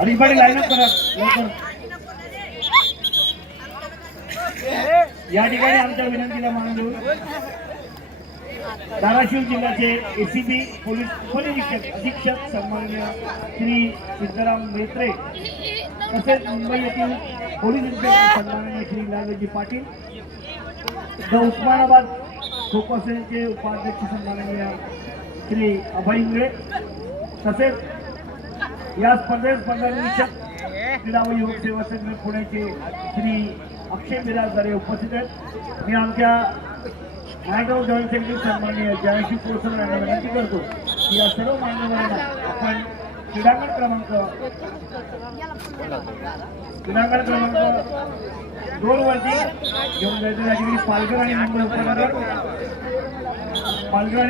आणि बडी line up करा या ठिकाणी आमच्या विनंतीला मान देऊन धाराशिव जिल्ह्याचे एसीबी पोलीस उपनिरीक्षक अधीक्षक सन्माननीय श्री सिद्धराम मेत्रे तसेच मुंबई येथील पोलीस इन्स्पेक्टर सन्माननीय श्री लालजी पाटील द उस्मानाबाद खो खो संघाचे उपाध्यक्ष सन्माननीय श्री अभय इंगळे तसेच या स्पर्धा निरीक्षक क्रीडा व युवक सेवा संघ पुण्याचे श्री अक्षय बिराजदारे उपस्थित आहेत. मी आमच्या नायगाव जॉईंट सेक्रेटरी सन्माननीय जयश्री पोसर यांना विनंती करतो की या सर्व मान्यवरांना आपण क्रीडांगण क्रमांक 2 वरती घेऊन जायचं. या ठिकाणी पालघर आणि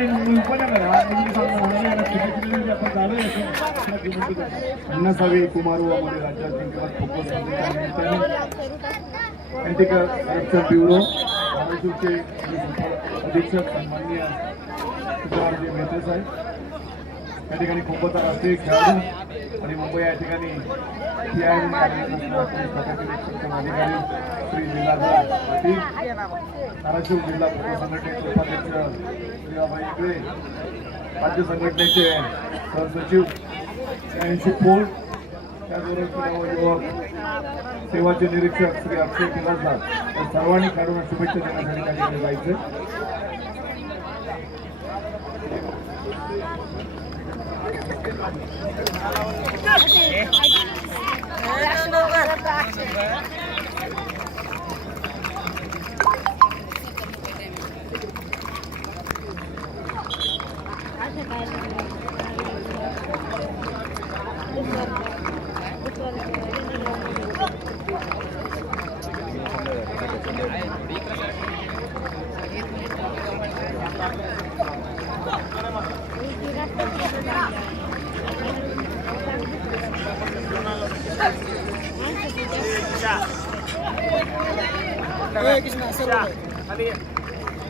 मुंबई उपनगर हा निवडणूक सामना होणार आहे. शुभेच्छा आपण चालू आहे. अण्णासाहेब कुमारवामध्ये राज्यात जिंकण्यात खो खो स्पर्धेच्या करप्शन ब्युरो धाराशिवचे अधीक्षक सन्माननीय सिद्धरामजी मेत्रे साहेब या ठिकाणी खो खोचा राष्ट्रीय खेळाडू आणि मुंबई या ठिकाणी अधिकारी श्री जिल्हाधर पाटील धाराशिव जिल्हा खो खो संघटनेचे उपाध्यक्ष श्री अभय इंगळे राज्य संघटनेचे सहसचिव यांशी पोल त्याचबरोबर युवक सेवाचे निरीक्षक श्री अक्षय बिराजदार या सर्वांनी खेळाडूंना शुभेच्छा देण्यासाठी त्या ठिकाणी जायचं.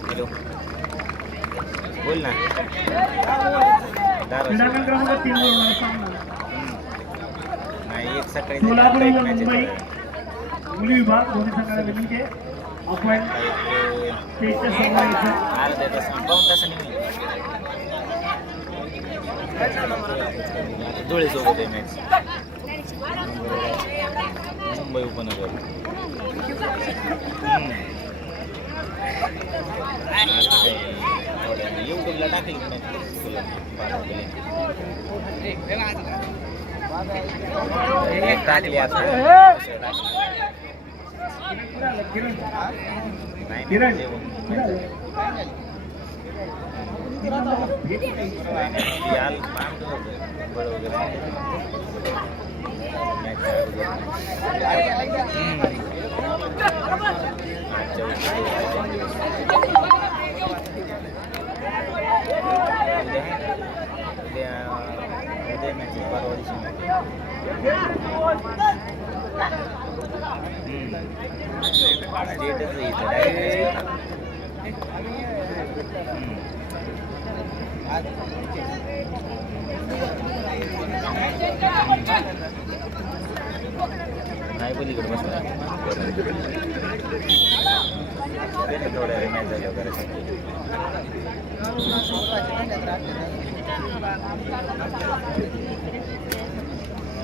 हॅलो बोल ना. क्रीडांगण क्रमांक 3 वर सामना नाही एक सकाळी सोलापूर व मुंबई मुली विभाग दोन्ही संघाला विनंती आपण स्टेजच्या समोर यायचं. अर्ध्या तास पाऊण तासाने धुळे सोबत आहे मॅच मुंबई उपनगर. यूट्यूबला टाकली टाकली आता नाही पलीकडे बसला थोड्या वेळ मॅच झाली वगैरे.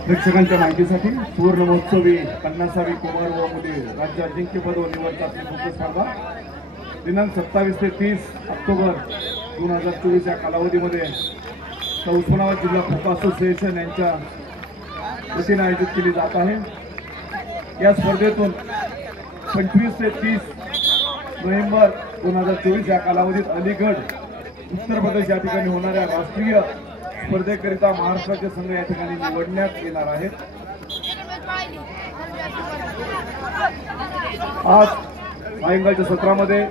प्रेक्षकांच्या माहितीसाठी सुवर्ण महोत्सवी 50वी कुमार व मुली राज्य अजिंक्यपद व निवड चाचणी खो खो स्पर्धा दिनांक 27 ते 30 ऑक्टोबर 2024 या कालावधीमध्ये उस्मानाबाद जिल्हा खो खो असोसिएशन यांच्या वतीने आयोजित केली जात आहे. या स्पर्धेतून 25 ते 30 नोव्हेंबर 2024 या कालावधीत अलीगड उत्तर प्रदेश या ठिकाणी होणाऱ्या राष्ट्रीय स्पर्धेकरिता महाराष्ट्राचे संघ या ठिकाणी निवडण्यात येणार आहेत. आज सायंकाळच्या सत्रामध्ये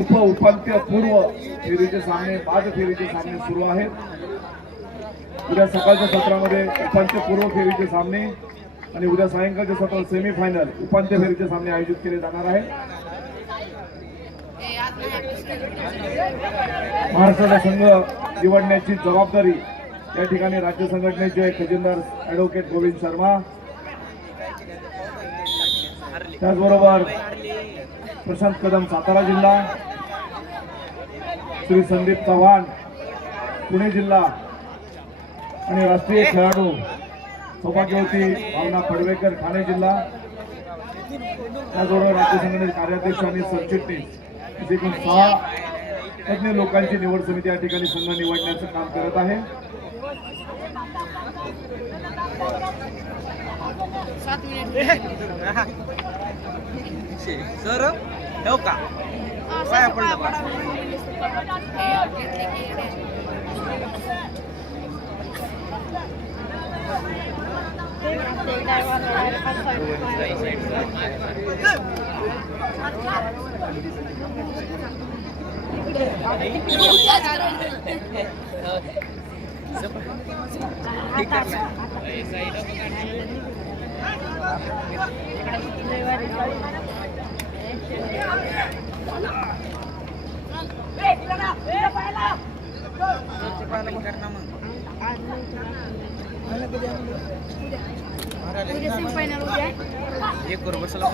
उपांत्यपूर्व फेरीचे सामने, बाद फेरीचे सामने सुरू आहेत. उद्या सकाळच्या सत्रामध्ये उपांत्यपूर्व फेरीचे सामने आणि उद्या सायंकाळच्या सत्रात सेमीफायनल उपांत्य फेरीचे सामने आयोजित केले जाणार आहेत. महाराष्ट्राचा संघ निवडण्याची जबाबदारी या ठिकाणी राज्य संघटनेचे खजिनदार ॲडव्होकेट गोविंद शर्मा, त्याचबरोबर प्रशांत कदम सातारा जिल्हा, श्री संदीप चव्हाण पुणे जिल्हा आणि राष्ट्रीय खेळाडू सौभाग्यवती भावना पडवेकर ठाणे जिल्हा, त्याचबरोबर राज्य संघटनेचे कार्याध्यक्ष आणि सरचिटणीस असे एकूण 6 तज्ञ लोकांची निवड समिती या ठिकाणी संघ निवडण्याचं काम करत आहे. सर ठेव का काय पडलं एक करू बसला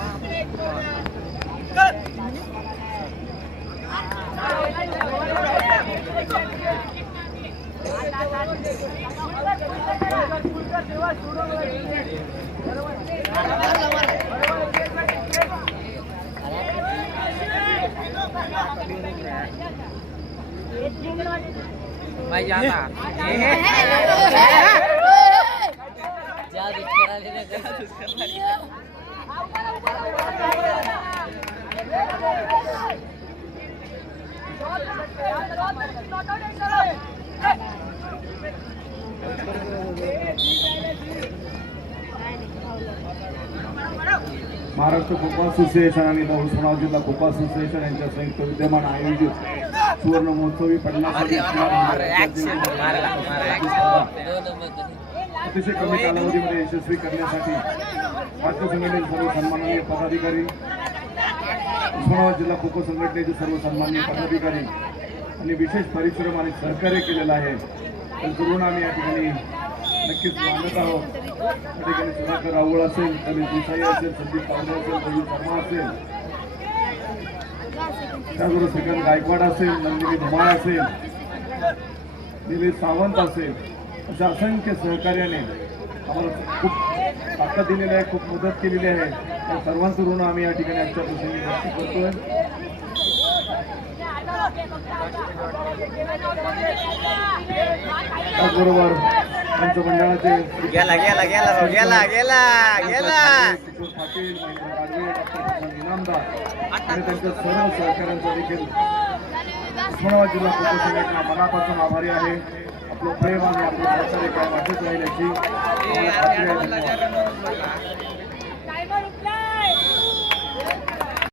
भाई जाता महाराष्ट्र खो खो असोसिएशन आणि उस्मानाबाद जिल्हा खो खो असोसिएशन यांच्या संयुक्त विद्यमान आयोजित सुवर्ण महोत्सवी पडण्यासाठी अतिशय कमी कालावधीमध्ये यशस्वी करण्यासाठी राज्य संघटनेचे सर्व सन्माननीय पदाधिकारी, उस्मानाबाद जिल्हा खो खो संघटनेचे सर्व सन्माननीय पदाधिकारी आणि विशेष परिश्रम आणि सहकार्य केलेलं आहे. त्यांचं ऋण आम्ही या ठिकाणी नक्कीच मानत आहोत. या ठिकाणी सुधाकर राऊळ असेल, कवी देसाई असेल, संदीप पांडे असेल, रवी शर्मा असेल, त्याचबरोबर श्रीकांत गायकवाड असेल, नंदिनी धुमाळ असेल, निलेश सावंत असेल, अशा असंख्य सहकार्याने आम्हाला खूप ताकद दिलेली आहे, खूप मदत केलेली आहे. त्या सर्वांचं ऋण आम्ही या ठिकाणी आजच्या प्रसंगी व्यक्त करतोय. त्याचबरोबर पंच मंडळाचे गेला गेला गेला गेला गेला गेला किशोर पाटील, महेंद्र गाडवे, डॉक्टर इनामदार आणि त्यांच्या सर्व सहकाऱ्यांचा देखील उस्मानाबाद जिल्हा खो खो संघटना मनापासून आभारी आहे. आपलं प्रेम आणि आपलं सहकार्य काय वाटत राहील याची आम्हाला खात्री आहे. धन्यवाद.